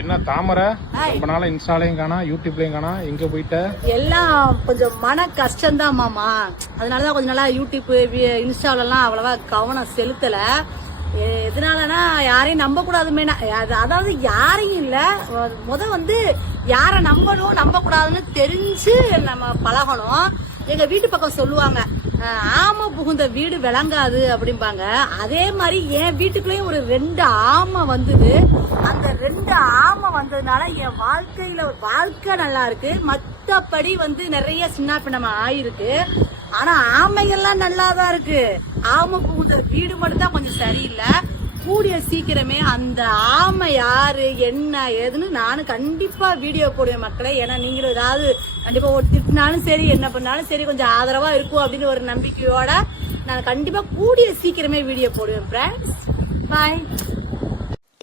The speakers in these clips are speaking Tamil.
என்ன தாமரை ரொம்ப நாள் இன்ஸ்டாலையும் காணா யூடியூப்லயும் காணா எங்க போயிட்ட? எல்லாம் கொஞ்சம் மன கஷ்டம்தான் மாமா. அதனாலதான் கொஞ்ச நாளா யூடியூப் இன்ஸ்டாலெல்லாம் அவ்வளவா கவனம் செலுத்தல. எதனாலனா யாரையும் நம்ப கூடாதுமே. அதாவது யாரையும் இல்ல, வந்து யார நம்பணும் நம்ப கூடாதுன்னு தெரிஞ்சு நம்ம பழகணும். எங்க வீட்டு பக்கம் சொல்லுவாங்க, ஆமை புகுந்த வீடு விளங்காது அப்படிம்பாங்க. அதே மாதிரி என் வீட்டுக்குள்ளேயும் ஒரு 2 ஆமை வந்தது. அந்த 2 ஆமை வந்ததுனால என் வாழ்க்கை நல்லா இருக்கு. மத்தபடி நிறைய சின்ன பின்னமா ஆயிருக்கு. ஆனா ஆமைகள்லாம் நல்லாதான் இருக்கு. ஆமை புகுந்த வீடு மட்டும் தான் கொஞ்சம் சரியில்லை. கூடிய சீக்கிரமே அந்த ஆமை யாரு என்ன ஏதுன்னு நானும் கண்டிப்பா வீடியோ போடுவேன் மக்களே. ஏன்னா நீங்களும் ஏதாவது கண்டிப்பா திட்டினாலும் சரி என்ன பண்ணாலும் சரி கொஞ்சம் ஆதரவா இருக்கும் அப்படின்னு ஒரு நம்பிக்கையோட நான் கண்டிப்பா கூடிய சீக்கிரமே வீடியோ போடுவேன் ஃப்ரெண்ட்ஸ். பாய்.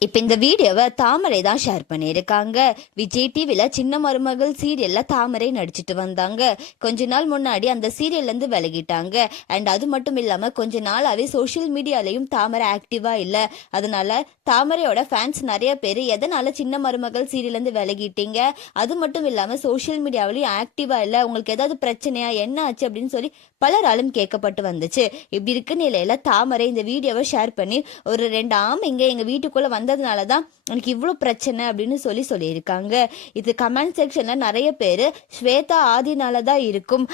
இப்போ இந்த வீடியோவை தாமரை தான் ஷேர் பண்ணியிருக்காங்க. விஜய் டிவியில் சின்ன மருமகள் சீரியலில் தாமரை நடிச்சிட்டு வந்தாங்க. கொஞ்ச நாள் முன்னாடி அந்த சீரியல்லேருந்து விலகிட்டாங்க. அண்ட் அது மட்டும் இல்லாமல் கொஞ்ச நாளாகவே சோஷியல் மீடியாலையும் தாமரை ஆக்டிவாக இல்லை. அதனால தாமரையோட ஃபேன்ஸ் நிறைய பேர் எதனால் சின்ன மருமகள் சீரியல்லேருந்து விலகிட்டீங்க, அது மட்டும் இல்லாமல் சோஷியல் மீடியாவிலையும் ஆக்டிவாக இல்லை, உங்களுக்கு ஏதாவது பிரச்சனையா என்ன ஆச்சு அப்படின்னு சொல்லி பலராலும் கேட்கப்பட்டு வந்துச்சு. இப்படி இருக்க நிலையில தாமரை இந்த வீடியோவை ஷேர் பண்ணி ஒரு 2 ஆமைங்க எங்கள் வீட்டுக்குள்ளே வந்ததுனாலதான் எனக்கு இவ்வளோ பிரச்சனை அப்படின்னு சொல்லியிருக்காங்க. இது கமெண்ட் செக்ஷன்ல நிறைய பேர் ஸ்வேதா ஆதினாலதான் இருக்கும்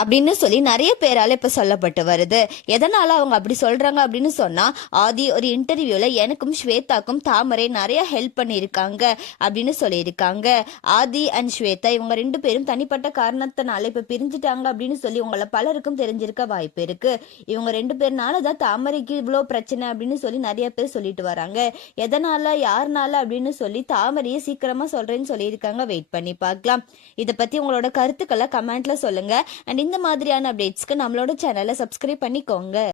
அப்படின்னு சொல்லி நிறைய பேரால இப்ப சொல்லப்பட்டு வருது. எதனால அவங்க அப்படி சொல்றாங்க அப்படின்னு சொன்னா, ஆதி ஒரு இன்டர்வியூல எனக்கும் ஸ்வேதாக்கும் தாமரை நிறைய ஹெல்ப் பண்ணியிருக்காங்க அப்படின்னு சொல்லியிருக்காங்க. ஆதி அண்ட் ஸ்வேதா இவங்க 2 பேரும் தனிப்பட்ட காரணத்தினால இப்ப பிரிஞ்சுட்டாங்க அப்படின்னு சொல்லி உங்களை பலருக்கும் தெரிஞ்சிருக்க வாய்ப்பு இருக்கு. இவங்க 2 பேர்னாலதான் தாமரைக்கு இவ்வளோ பிரச்சனை அப்படின்னு சொல்லி நிறைய பேர் சொல்லிட்டு வராங்க. எதனால யாருனால அப்படின்னு சொல்லி தாமரையை சீக்கிரமா சொல்றேன்னு சொல்லியிருக்காங்க. வெயிட் பண்ணி பார்க்கலாம். இதை பத்தி உங்களோட கருத்துக்களை கமெண்ட்ல சொல்லுங்க. அண்ட் இந்த மாதிரியான அப்டேட்ஸ்க்கு நம்மளோட சேனலை சப்ஸ்கிரைப் பண்ணிக்கோங்க.